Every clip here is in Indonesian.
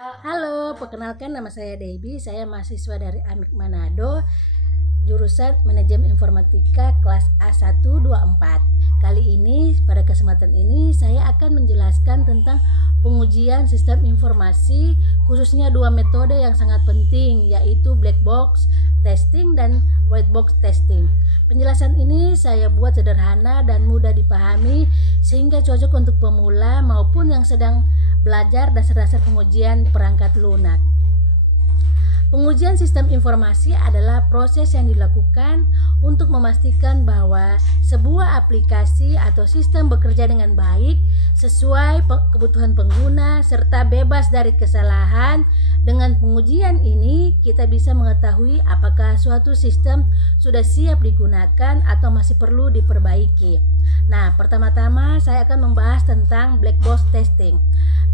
Halo, perkenalkan nama saya Debbie. Saya mahasiswa dari AMIK Manado, jurusan Manajemen Informatika kelas A124. Kali ini, pada kesempatan ini, saya akan menjelaskan tentang pengujian sistem informasi, khususnya dua metode yang sangat penting, yaitu black box testing dan white box testing. Penjelasan ini saya buat sederhana dan mudah dipahami, sehingga cocok untuk pemula maupun yang sedang belajar dasar-dasar pengujian perangkat lunak. Pengujian sistem informasi adalah proses yang dilakukan untuk memastikan bahwa sebuah aplikasi atau sistem bekerja dengan baik sesuai kebutuhan pengguna serta bebas dari kesalahan. Dengan pengujian ini, kita bisa mengetahui apakah suatu sistem sudah siap digunakan atau masih perlu diperbaiki. Nah, pertama-tama saya akan membahas tentang black box testing.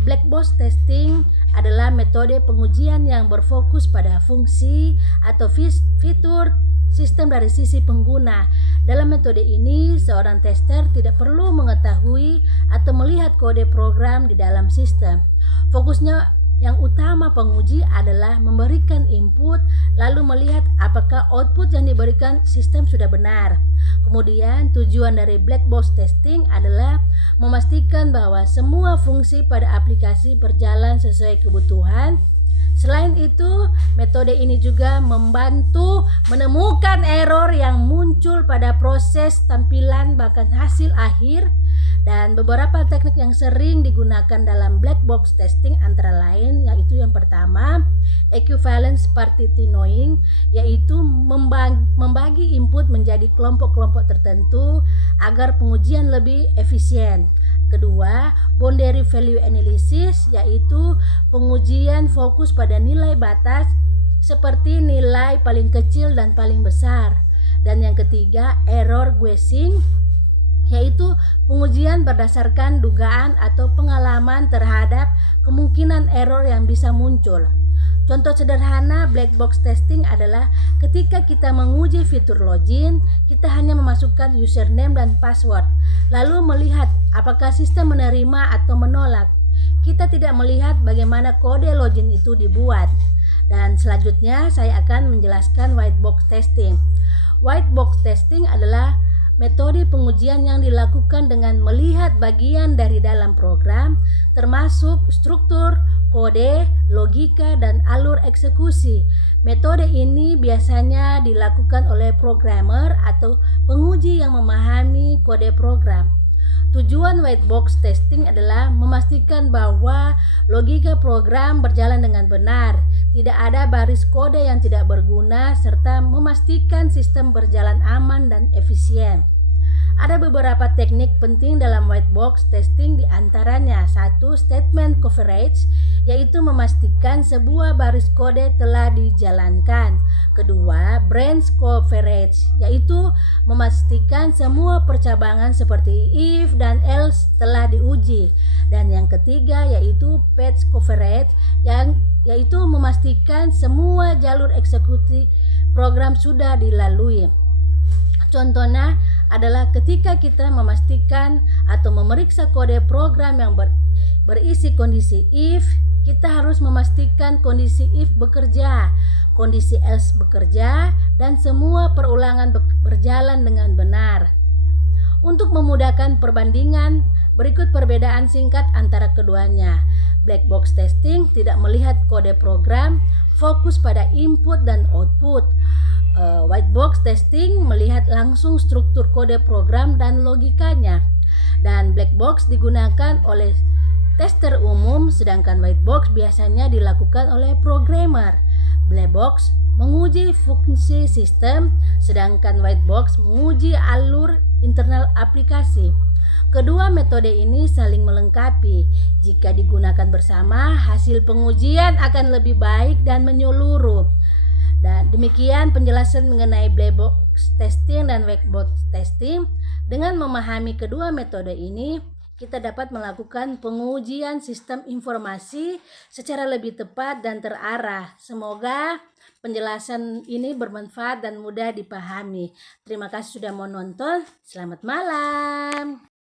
Black box testing adalah metode pengujian yang berfokus pada fungsi atau fitur sistem dari sisi pengguna. Dalam metode ini, seorang tester tidak perlu mengetahui atau melihat kode program di dalam sistem. Fokusnya yang utama penguji adalah memberikan input, lalu melihat apakah output yang diberikan sistem sudah benar. Kemudian tujuan dari black box testing adalah memastikan bahwa semua fungsi pada aplikasi berjalan sesuai kebutuhan. Selain itu, metode ini juga membantu menemukan error yang muncul pada proses tampilan bahkan hasil akhir. Dan beberapa teknik yang sering digunakan dalam black box testing antara lain yaitu yang pertama, equivalence partitioning, yaitu membagi input menjadi kelompok-kelompok tertentu agar pengujian lebih efisien. Kedua, boundary value analysis, yaitu pengujian fokus pada nilai batas seperti nilai paling kecil dan paling besar. Dan yang ketiga, error guessing, yaitu pengujian berdasarkan dugaan atau pengalaman terhadap kemungkinan error yang bisa muncul. Contoh sederhana black box testing adalah ketika kita menguji fitur login, kita hanya memasukkan username dan password, lalu melihat apakah sistem menerima atau menolak. Kita tidak melihat bagaimana kode login itu dibuat. Dan selanjutnya saya akan menjelaskan white box testing. White box testing adalah metode pengujian yang dilakukan dengan melihat bagian dari dalam program, termasuk struktur, kode, logika, dan alur eksekusi. Metode ini biasanya dilakukan oleh programmer atau penguji yang memahami kode program. Tujuan white box testing adalah memastikan bahwa logika program berjalan dengan benar, tidak ada baris kode yang tidak berguna, serta memastikan sistem berjalan aman dan efisien. Ada beberapa teknik penting dalam white box testing, diantaranya satu, statement coverage, yaitu memastikan sebuah baris kode telah dijalankan. Kedua, branch coverage, yaitu memastikan semua percabangan seperti if dan else telah diuji. Dan yang ketiga yaitu patch coverage, yaitu memastikan semua jalur eksekusi program sudah dilalui. Contohnya adalah ketika kita memastikan atau memeriksa kode program yang berisi kondisi if, kita harus memastikan kondisi if bekerja, kondisi else bekerja, dan semua perulangan berjalan dengan benar. Untuk memudahkan perbandingan, berikut perbedaan singkat antara keduanya. Black box testing tidak melihat kode program, fokus pada input dan output. White box testing melihat langsung struktur kode program dan logikanya. Dan black box digunakan oleh tester umum, sedangkan white box biasanya dilakukan oleh programmer. Black box menguji fungsi sistem, sedangkan white box menguji alur internal aplikasi. Kedua metode ini saling melengkapi. Jika digunakan bersama, hasil pengujian akan lebih baik dan menyeluruh. Dan demikian penjelasan mengenai black box testing dan white box testing. Dengan memahami kedua metode ini, kita dapat melakukan pengujian sistem informasi secara lebih tepat dan terarah. Semoga penjelasan ini bermanfaat dan mudah dipahami. Terima kasih sudah menonton. Selamat malam.